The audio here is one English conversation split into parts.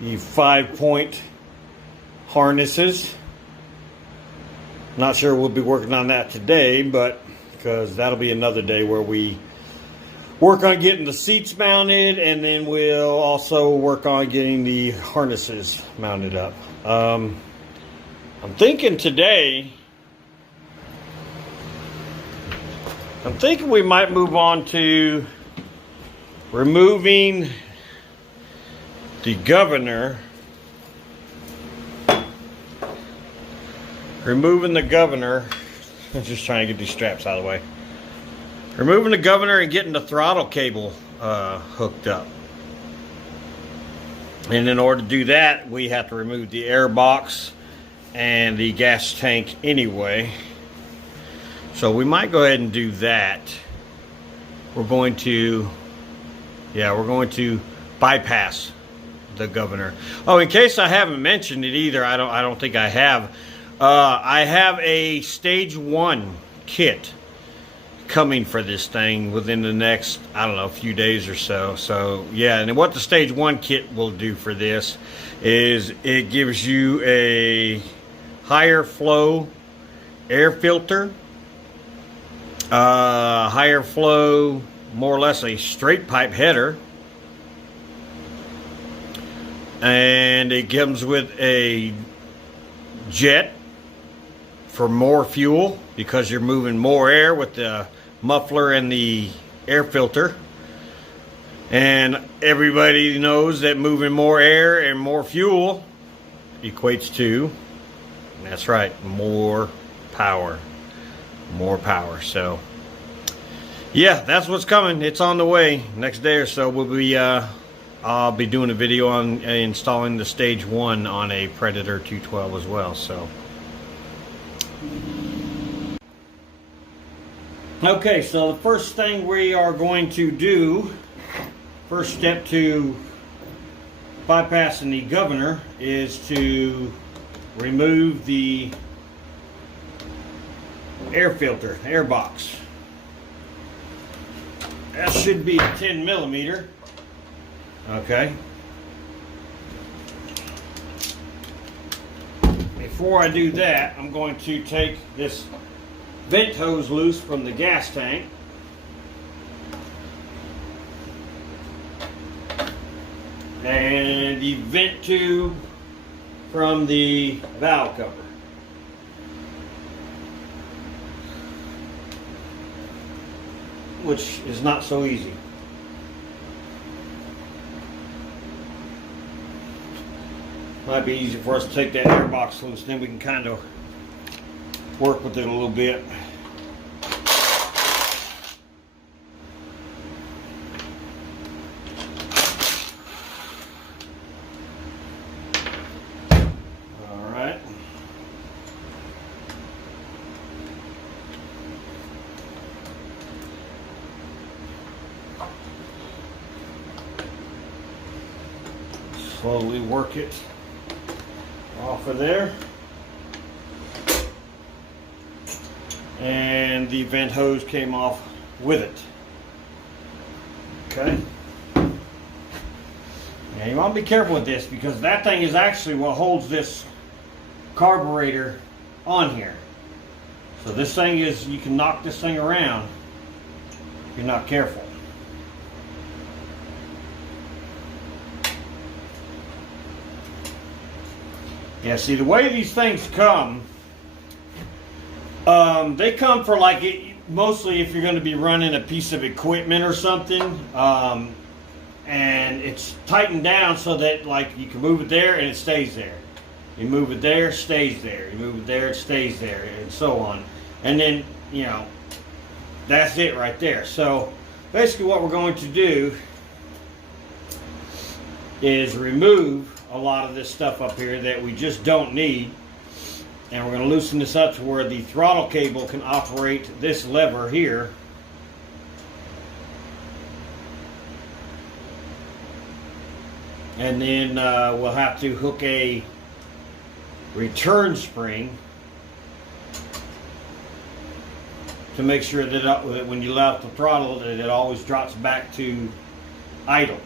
the 5-point harnesses. Not sure we'll be working on that today, but because that'll be another day where we work on getting the seats mounted, and then we'll also work on getting the harnesses mounted up. I'm thinking we might move on to removing the governor. I'm just trying to get these straps out of the way. Removing the governor and getting the throttle cable hooked up. And in order to do that, we have to remove the air box and the gas tank anyway. So we might go ahead and do that. We're going to bypass the governor. Oh, in case I haven't mentioned it either, I don't think I have. I have a stage 1 kit coming for this thing within the next, I don't know, few days or so. So yeah, and what the stage 1 kit will do for this is it gives you a higher flow air filter, higher flow, more or less a straight pipe header, and it comes with a jet for more fuel because you're moving more air with the muffler and the air filter. And everybody knows that moving more air and more fuel equates to, that's right, more power. More power. So yeah, that's what's coming. It's on the way. Next day or so we'll be I'll be doing a video on installing the stage 1 on a Predator 212 as well. So okay, so the first thing we are going to do, first step to bypassing the governor, is to remove the air filter, air box. That should be a 10mm. Okay. Before I do that, I'm going to take this vent hose loose from the gas tank. And the vent tube from the valve cover. Which is not so easy. Might be easy for us to take that air box loose, then we can kind of work with it a little bit. All right. Slowly work it off of there, and the vent hose came off with it. Okay, now you want to be careful with this because that thing is actually what holds this carburetor on here. So this thing is, you can knock this thing around if you're not careful. Yeah, see, the way these things come, they come for like, mostly if you're going to be running a piece of equipment or something, and it's tightened down so that like you can move it there and it stays there. You move it there, it stays there. You move it there, it stays there, and so on. And then, you know, that's it right there. So basically what we're going to do is remove a lot of this stuff up here that we just don't need, and we're going to loosen this up to where the throttle cable can operate this lever here. And then we'll have to hook a return spring to make sure that when you let out the throttle that it always drops back to idle.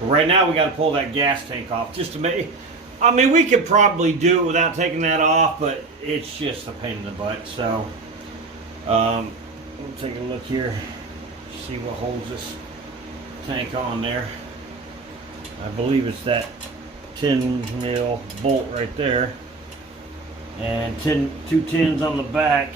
But right now we got to pull that gas tank off just to make. I mean, we could probably do it without taking that off, but it's just a pain in the butt. So, we'll take a look here, see what holds this tank on there. I believe it's that 10 mil bolt right there, and two tins on the back.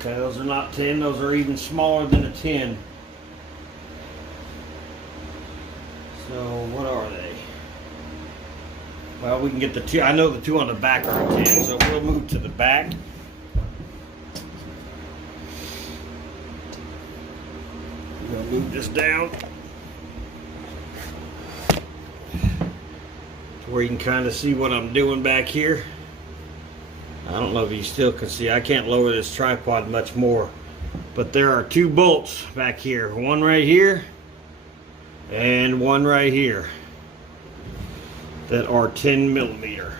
Okay, those are not 10, those are even smaller than a 10. So what are they? Well, we can get the two. I know the two on the back are a 10, so we'll move to the back. I'm going to move this down to where you can kind of see what I'm doing back here. I don't know if you still can see. I can't lower this tripod much more. But there are two bolts back here. One right here and one right here that are 10 millimeter.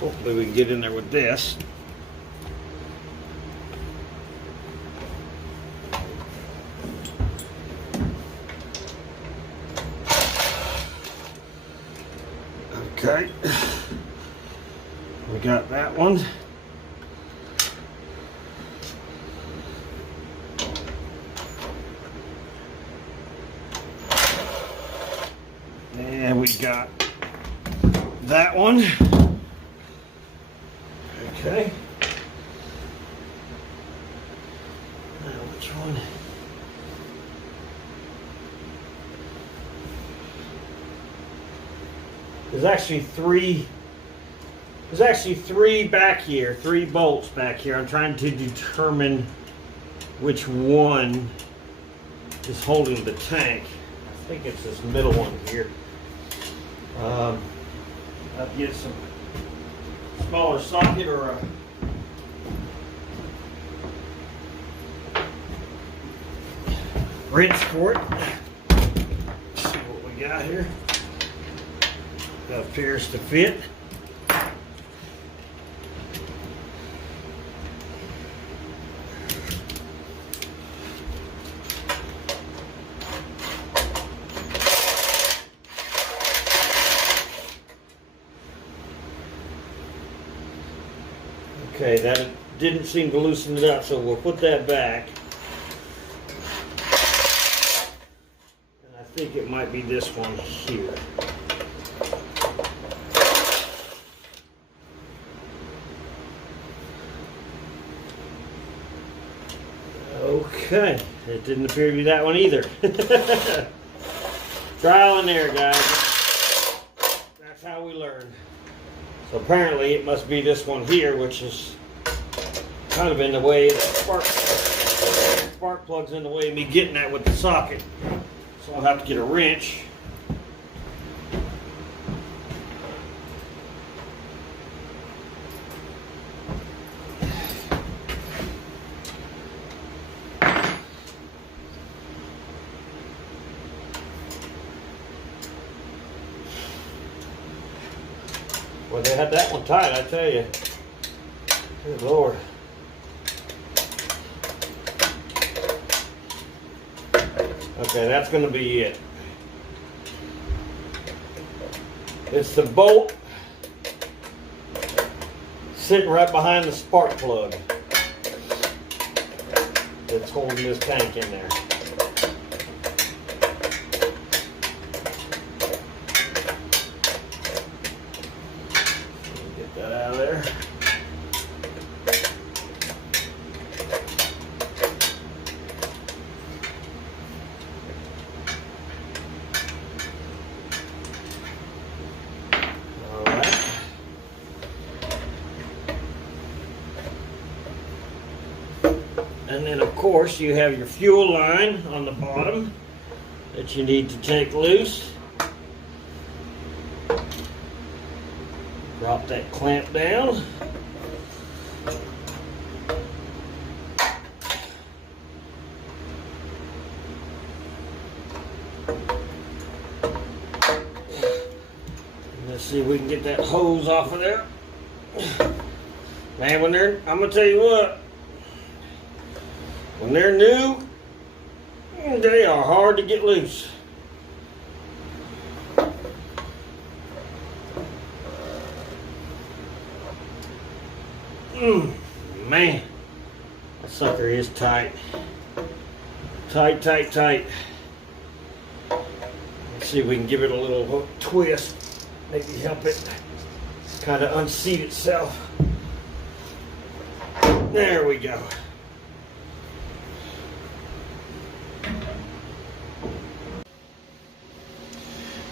Hopefully we can get in there with this. Okay. We got that one. And we got that one. Okay. Now which one? There's actually three. There's actually three back here, 3 bolts back here. I'm trying to determine which one is holding the tank. I think it's this middle one here. I'll get some smaller socket or a wrench for it. Let's see what we got here. That appears to fit. Okay, that didn't seem to loosen it up, so we'll put that back. And I think it might be this one here. Okay, it didn't appear to be that one either. Trial and error, guys. That's how we learn. So apparently it must be this one here, which is kind of in the way. The spark plug's in the way of me getting that with the socket. So I'll have to get a wrench. Well, they had that one tight, I tell you. Good Lord. Okay, that's going to be it. It's the bolt sitting right behind the spark plug that's holding this tank in there. Get that out of there. And then of course you have your fuel line on the bottom that you need to take loose. Drop that clamp down. Let's see if we can get that hose off of there. Man, I'm gonna tell you what, when they're new, they are hard to get loose. Man, that sucker is tight. Tight, tight, tight. Let's see if we can give it a little twist. Maybe help it kind of unseat itself. There we go.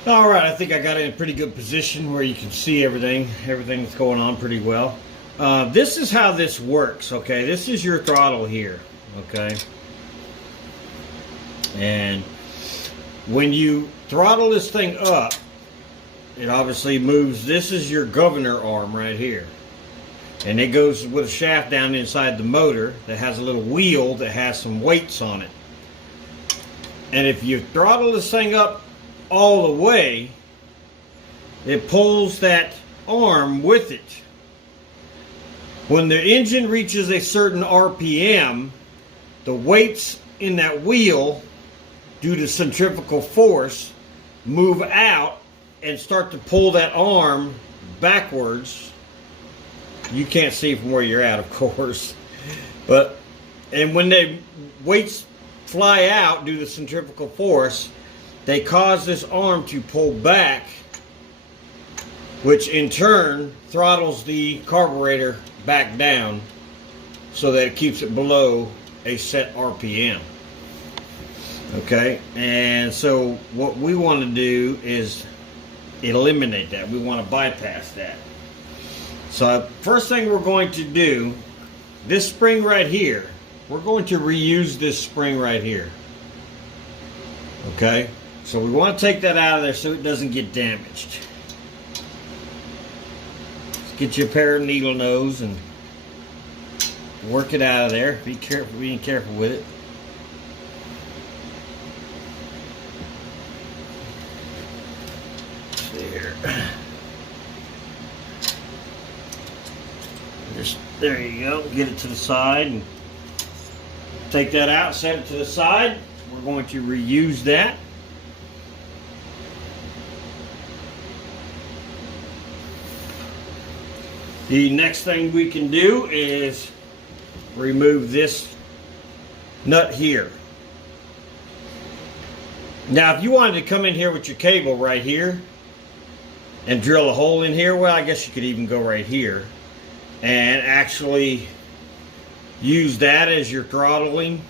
All right, I think I got it in a pretty good position where you can see everything that's going on pretty well. This is how this works, okay? This is your throttle here, okay? And when you throttle this thing up, it obviously moves. This is your governor arm right here. And it goes with a shaft down inside the motor that has a little wheel that has some weights on it. And if you throttle this thing up all the way, it pulls that arm with it. When the engine reaches a certain RPM, the weights in that wheel, due to centrifugal force, move out and start to pull that arm backwards. You can't see from where you're at, of course. And when the weights fly out due to centrifugal force, they cause this arm to pull back, which in turn throttles the carburetor back down so that it keeps it below a set RPM. Okay, and so what we want to do is eliminate that. We want to bypass that. So first thing we're going to do, this spring right here, we're going to reuse this spring right here. Okay, so we want to take that out of there so it doesn't get damaged. Let's get you a pair of needle nose and work it out of there. Be careful, being careful with it. There you go. Get it to the side and take that out, set it to the side. We're going to reuse that. The next thing we can do is remove this nut here. Now, if you wanted to come in here with your cable right here and drill a hole in here, well, I guess you could even go right here and actually use that as your throttling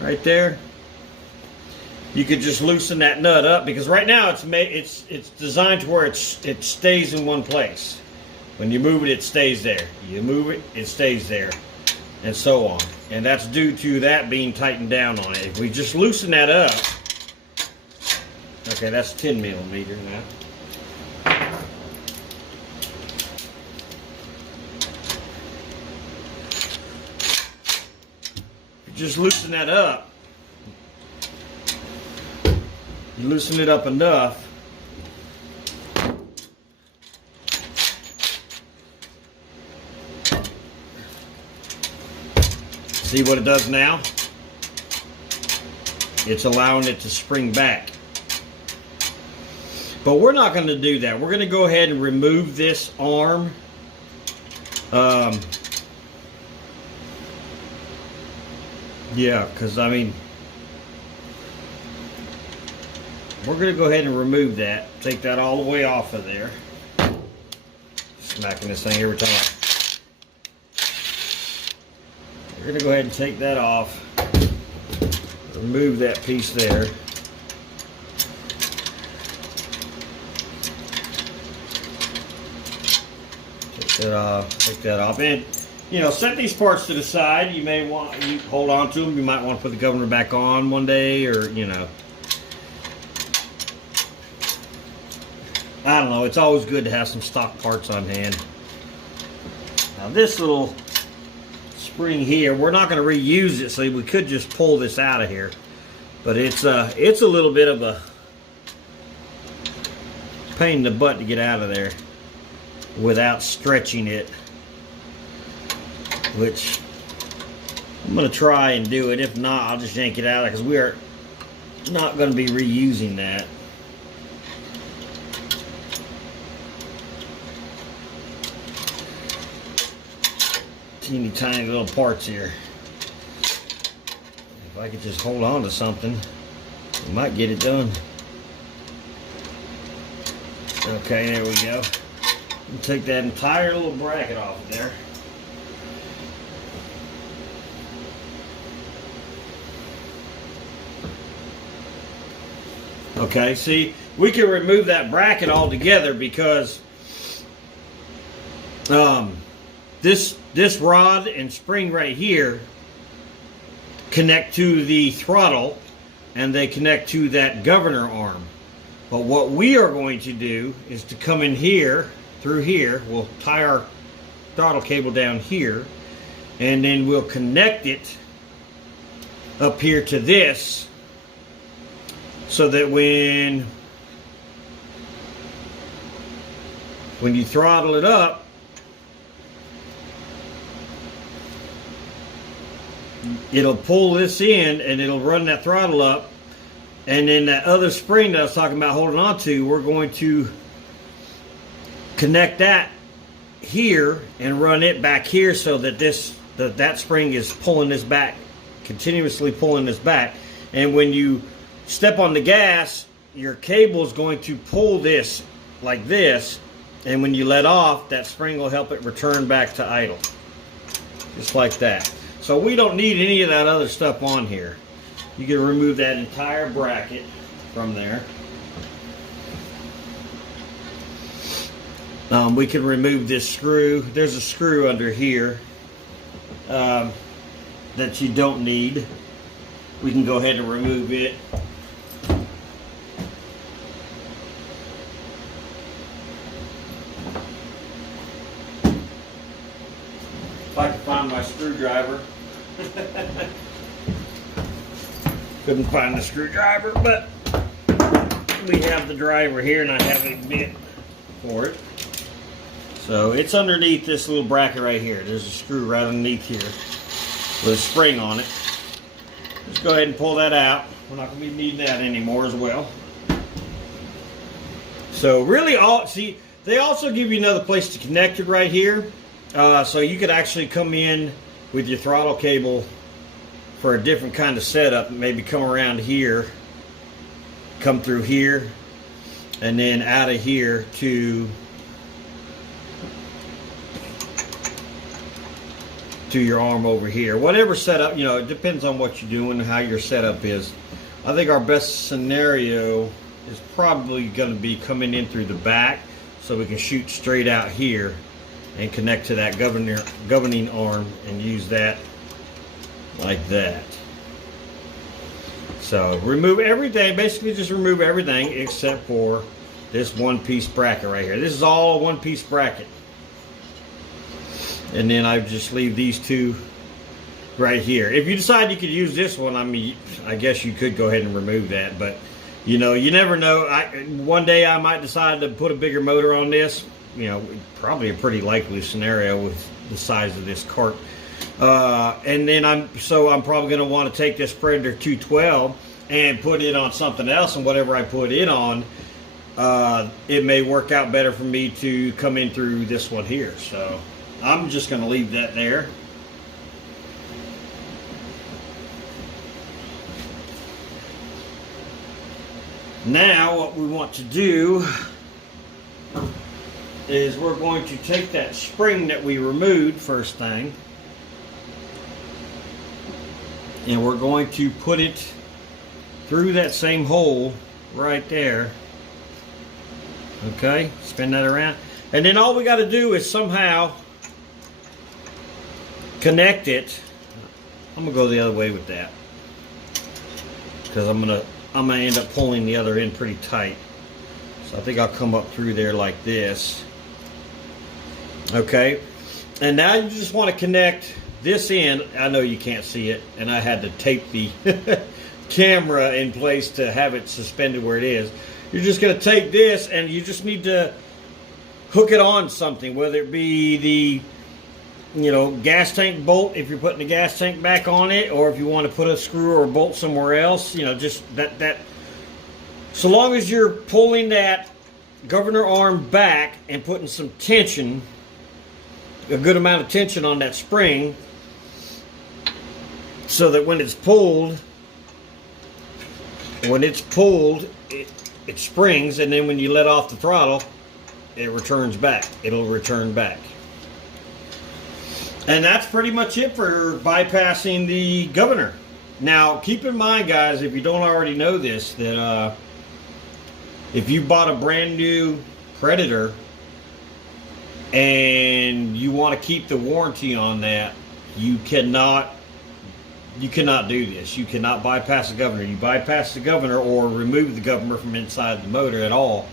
right there. You could just loosen that nut up, because right now it's designed to where it stays in one place. When you move it, it stays there. You move it, it stays there, and so on. And that's due to that being tightened down on it. If we just loosen that up, okay, that's 10 millimeter now. Just loosen that up. You loosen it up enough, see what it does now? It's allowing it to spring back. But we're not going to do that. We're going to go ahead and remove this arm. Yeah, because I mean, we're going to go ahead and remove that. Take that all the way off of there. Smacking this thing every time. We're going to go ahead and take that off. Remove that piece there. Take that off. Take that off. And you know, set these parts to the side. You may want, you hold on to them. You might want to put the governor back on one day, or, you know. I don't know. It's always good to have some stock parts on hand. Now this little spring here, we're not going to reuse it, so we could just pull this out of here. But it's a little bit of a pain in the butt to get out of there. without stretching it, which I'm going to try and do it. If not, I'll just yank it out because we are not going to be reusing that. Teeny tiny little parts here. If I could just hold on to something, we might get it done. Okay, there we go. We'll take that entire little bracket off of there. Okay, see, we can remove that bracket altogether because this rod and spring right here connect to the throttle and they connect to that governor arm. But what we are going to do is to come in here, through here, we'll tie our throttle cable down here, and then we'll connect it up here to this, so that when you throttle it up, it'll pull this in and it'll run that throttle up, and then that other spring that I was talking about holding on to, we're going to connect that here and run it back here so that that spring is pulling this back, continuously pulling this back. And when you step on the gas, your cable is going to pull this like this, and when you let off, that spring will help it return back to idle, just like that. So we don't need any of that other stuff on here. You can remove that entire bracket from there. We can remove this screw. There's a screw under here that you don't need. We can go ahead and remove it. If I could find my screwdriver. Couldn't find the screwdriver, but we have the driver here and I have a bit for it. So it's underneath this little bracket right here. There's a screw right underneath here with a spring on it. Just go ahead and pull that out. We're not going to be needing that anymore as well. So really see, they also give you another place to connect it right here. So you could actually come in with your throttle cable for a different kind of setup. Maybe come around here, come through here, and then out of here to your arm over here. Whatever setup, it depends on what you're doing and how your setup is. I think our best scenario is probably going to be coming in through the back so we can shoot straight out here and connect to that governing arm and use that like that. So remove everything, basically just remove everything except for this one piece bracket right here. This is all a one piece bracket. And then I just leave these two right here. If you decide you could use this one, I mean, I guess you could go ahead and remove that, but you never know. One day I might decide to put a bigger motor on this. Probably a pretty likely scenario with the size of this cart. And then I'm probably going to want to take this Predator 212 and put it on something else, and whatever I put it on, it may work out better for me to come in through this one here. So I'm just going to leave that there. Now what we want to do is we're going to take that spring that we removed first thing, and we're going to put it through that same hole right there. Okay, spin that around, and then all we got to do is somehow connect it. I'm gonna go the other way with that because I'm gonna end up pulling the other end pretty tight. So I think I'll come up through there like this. Okay, and now you just want to connect this end. I know you can't see it, and I had to tape the camera in place to have it suspended where it is. You're just going to take this, and you just need to hook it on something, whether it be the gas tank bolt if you're putting the gas tank back on it, or if you want to put a screw or a bolt somewhere else, just that so long as you're pulling that governor arm back and putting some tension, a good amount of tension on that spring, so that when it's pulled, it springs, and then when you let off the throttle, it returns back. It'll return back. And that's pretty much it for bypassing the governor. Now, keep in mind, guys, if you don't already know this, that if you bought a brand new Predator and you want to keep the warranty on that, you cannot do this. You cannot bypass the governor. You bypass the governor or remove the governor from inside the motor at all,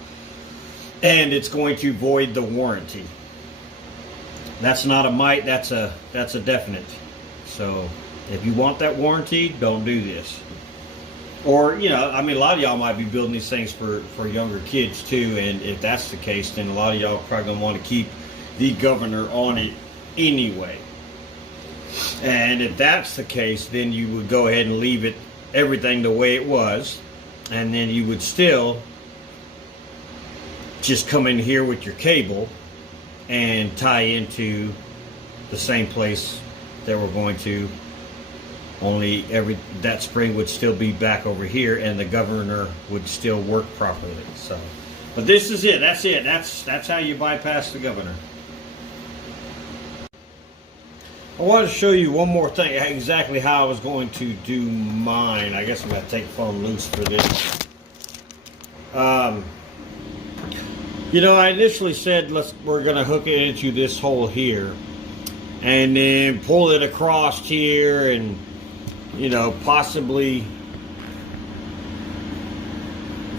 and it's going to void the warranty. That's not a might, that's a definite. So if you want that warranty, don't do this. Or, a lot of y'all might be building these things for younger kids too, and if that's the case, then a lot of y'all are probably going to want to keep the governor on it anyway. And if that's the case, then you would go ahead and leave it, everything the way it was, and then you would still just come in here with your cable and tie into the same place that we're going to, only that spring would still be back over here and the governor would still work properly. So, but this is it. That's how you bypass the governor. I want to show you one more thing, exactly how I was going to do mine. I guess I'm going to take the phone loose for this. I initially said we're going to hook it into this hole here and then pull it across here, and possibly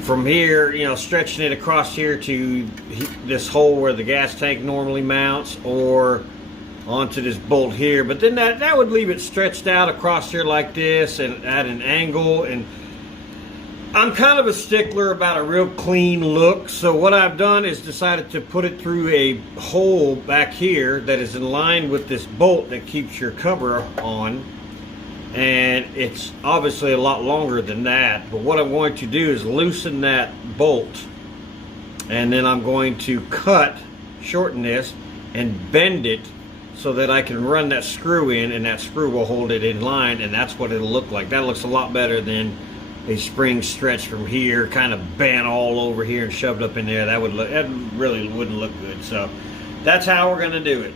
from here, stretching it across here to this hole where the gas tank normally mounts, or onto this bolt here. But then that would leave it stretched out across here like this and at an angle, and I'm kind of a stickler about a real clean look, so what I've done is decided to put it through a hole back here that is in line with this bolt that keeps your cover on, and it's obviously a lot longer than that. But what I'm going to do is loosen that bolt, and then I'm going to shorten this and bend it so that I can run that screw in, and that screw will hold it in line, and that's what it'll look like. That looks a lot better than a spring stretched from here, kind of bent all over here and shoved up in there. That really wouldn't look good. So that's how we're going to do it.